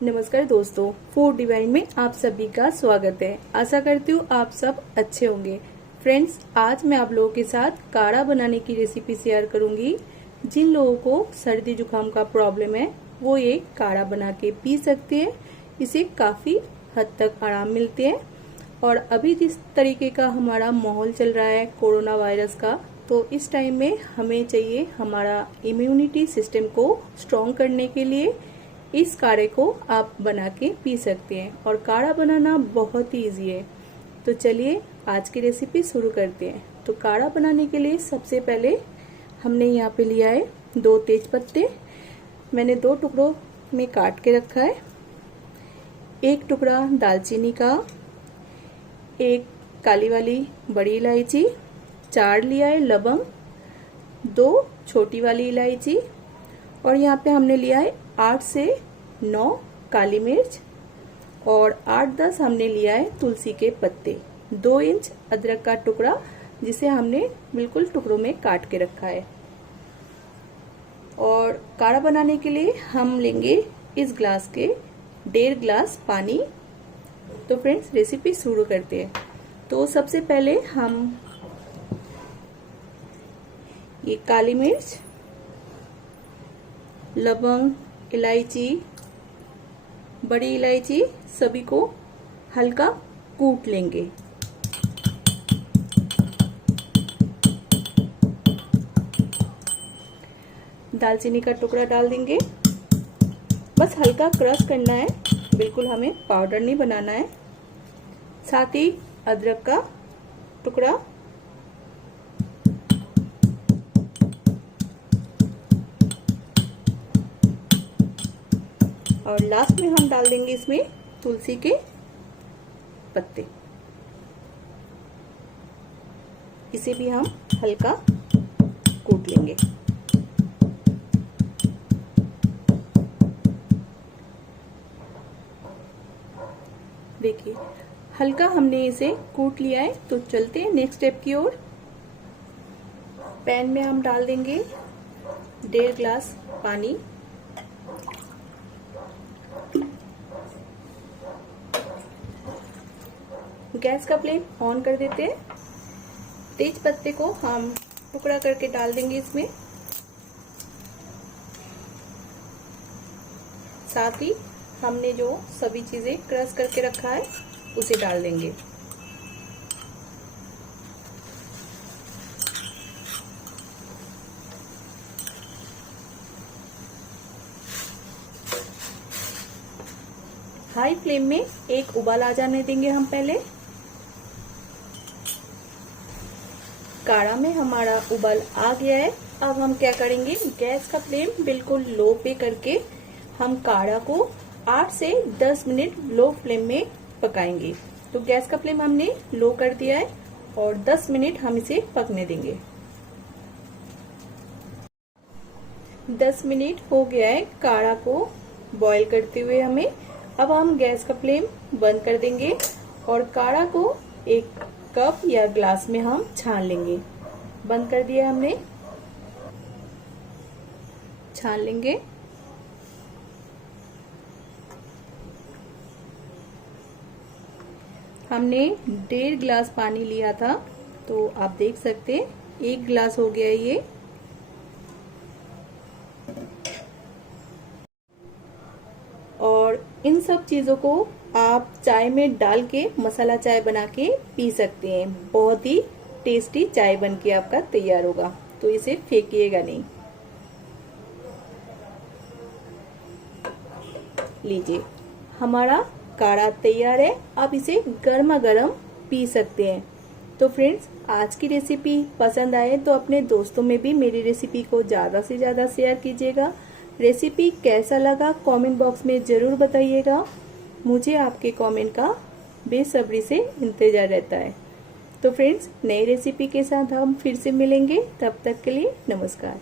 नमस्कार दोस्तों, food divine में आप सभी का स्वागत है। आशा करती हूँ आप सब अच्छे होंगे। फ्रेंड्स, आज मैं आप लोगों के साथ काढ़ा बनाने की रेसिपी शेयर करूंगी। जिन लोगों को सर्दी जुकाम का प्रॉब्लम है वो ये काढ़ा बना के पी सकते हैं। इसे काफी हद तक आराम मिलते हैं। और अभी जिस तरीके का हमारा माहौल चल रहा है कोरोना वायरस का, तो इस टाइम में हमें चाहिए हमारा इम्यूनिटी सिस्टम को स्ट्रॉन्ग करने के लिए इस काढ़े को आप बना के पी सकते हैं। और काढ़ा बनाना बहुत ही इजी है। तो चलिए आज की रेसिपी शुरू करते हैं। तो काढ़ा बनाने के लिए सबसे पहले हमने यहाँ पे लिया है 2 तेज पत्ते। मैंने 2 टुकड़ों में काट के रखा है। 1 टुकड़ा दालचीनी का, 1 काली वाली बड़ी इलायची, 4 लिया है लवंग, 2 छोटी वाली इलायची, और यहाँ पे हमने लिया है 8 से 9 काली मिर्च, और 8-10 हमने लिया है तुलसी के पत्ते, 2 इंच अदरक का टुकड़ा जिसे हमने बिल्कुल टुकड़ों में काट के रखा है। और काढ़ा बनाने के लिए हम लेंगे इस ग्लास के 1.5 ग्लास पानी। तो फ्रेंड्स रेसिपी शुरू करते हैं। तो सबसे पहले हम ये काली मिर्च, लवंग, इलायची, बड़ी इलायची सभी को हल्का कूट लेंगे। दालचीनी का टुकड़ा डाल देंगे। बस हल्का क्रश करना है, बिल्कुल हमें पाउडर नहीं बनाना है। साथ ही अदरक का टुकड़ा, और लास्ट में हम डाल देंगे इसमें तुलसी के पत्ते। इसे भी हम हल्का कूट लेंगे। देखिए हल्का हमने इसे कूट लिया है। तो चलते हैं नेक्स्ट स्टेप की ओर। पैन में हम डाल देंगे 1.5 ग्लास पानी। गैस का फ्लेम ऑन कर देते हैं। तेज पत्ते को हम टुकड़ा करके डाल देंगे इसमें। साथ ही हमने जो सभी चीजें क्रश करके रखा है उसे डाल देंगे। हाई फ्लेम में एक उबाल आ जाने देंगे हम पहले। काढ़ा में हमारा उबाल आ गया है। अब हम क्या करेंगे, गैस का फ्लेम बिल्कुल लो पे करके हम काढ़ा को 8 से 10 मिनट लो फ्लेम में पकाएंगे। तो गैस का फ्लेम हमने लो कर दिया है और 10 मिनट हम इसे पकने देंगे। 10 मिनट हो गया है काढ़ा को बॉईल करते हुए हमें। अब हम गैस का फ्लेम बंद कर देंगे और काढ़ा को एक कप या ग्लास में हम छान लेंगे। बंद कर दिया हमने, छान लेंगे। हमने 1.5 ग्लास पानी लिया था, तो आप देख सकते हैं 1 ग्लास हो गया ये। और इन सब चीजों को आप चाय में डाल के मसाला चाय बना के पी सकते हैं। बहुत ही टेस्टी चाय बन के आपका तैयार होगा। तो इसे फेंकिएगा नहीं। लीजिए हमारा काढ़ा तैयार है। आप इसे गर्मा गर्म पी सकते हैं। तो फ्रेंड्स, आज की रेसिपी पसंद आए तो अपने दोस्तों में भी मेरी रेसिपी को ज्यादा से ज्यादा शेयर कीजिएगा। रेसिपी कैसा लगा कमेंट बॉक्स में जरूर बताइएगा। मुझे आपके कमेंट का बेसब्री से इंतजार रहता है। तो फ्रेंड्स, नई रेसिपी के साथ हम फिर से मिलेंगे। तब तक के लिए नमस्कार।